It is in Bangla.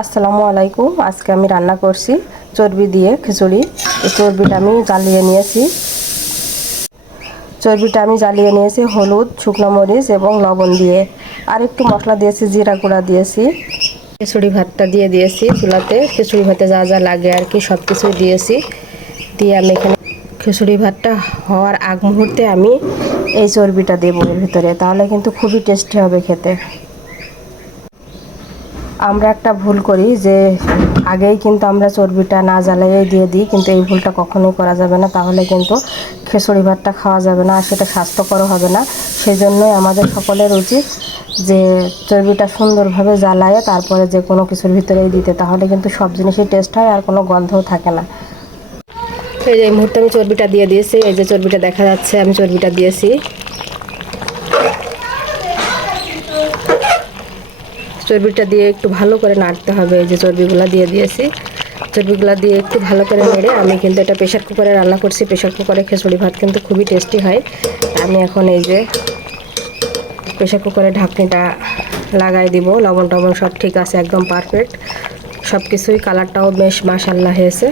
আসসালামু আলাইকুম। আজকে আমি রান্না করছি চর্বি দিয়ে খিচুড়ি। এই চর্বিটা আমি জ্বালিয়ে নিয়েছি হলুদ, শুকনো মরিচ এবং লবণ দিয়ে, আর একটু মশলা দিয়েছি, জিরা গুঁড়া দিয়েছি। খিচুড়ি ভাতটা দিয়ে দিয়েছি চুলাতে। খিচুড়ি ভাতে যা যা লাগে আর কি সব কিছু দিয়েছি। দিয়ে আমি এখানে খিচুড়ি ভাতটা হওয়ার আগ মুহূর্তে আমি এই চর্বিটা দেবো এর ভিতরে, তাহলে কিন্তু খুবই টেস্টি হবে খেতে। আমরা একটা ভুল করি যে আগেই কিন্তু আমরা চর্বিটা না জ্বালিয়ে দিয়ে দিই, কিন্তু এই ভুলটা কখনোই করা যাবে না, তাহলে কিন্তু খিচুড়ি ভাতটা খাওয়া যাবে না আর সেটা স্বাস্থ্যকর হবে না। সেজন্যই আমাদের সকলের উচিত যে চর্বিটা সুন্দরভাবে জ্বালায়ে তারপরে যে কোনো কিছুর ভিতরেই দিতে, তাহলে কিন্তু সব জিনিসই টেস্ট হয় আর কোনো গন্ধও থাকে না। এই যে এই মুহূর্তে আমি চর্বিটা দিয়ে দিয়েছি, এই যে চর্বিটা দেখা যাচ্ছে, আমি চর্বিটা দিয়েছি। চর্বিটা দিয়ে একটু ভালো করে নাড়তে হবে। এই যে চর্বিগুলো দিয়ে দিয়েছি, চর্বিগুলো দিয়ে একটু ভালো করে নেড়ে আমি কিন্তু এটা প্রেশার কুকারে রান্না করছি। প্রেশার কুকারে খিচুড়ি ভাত কিন্তু খুবই টেস্টি হয়। আমি এখন এই যে প্রেশার কুকারে ঢাকনিটা লাগাই দিব। লবণ টবণ সব ঠিক আছে, একদম পারফেক্ট সব কিছুই। কালারটাও বেশ মাশাআল্লাহ হয়েছে।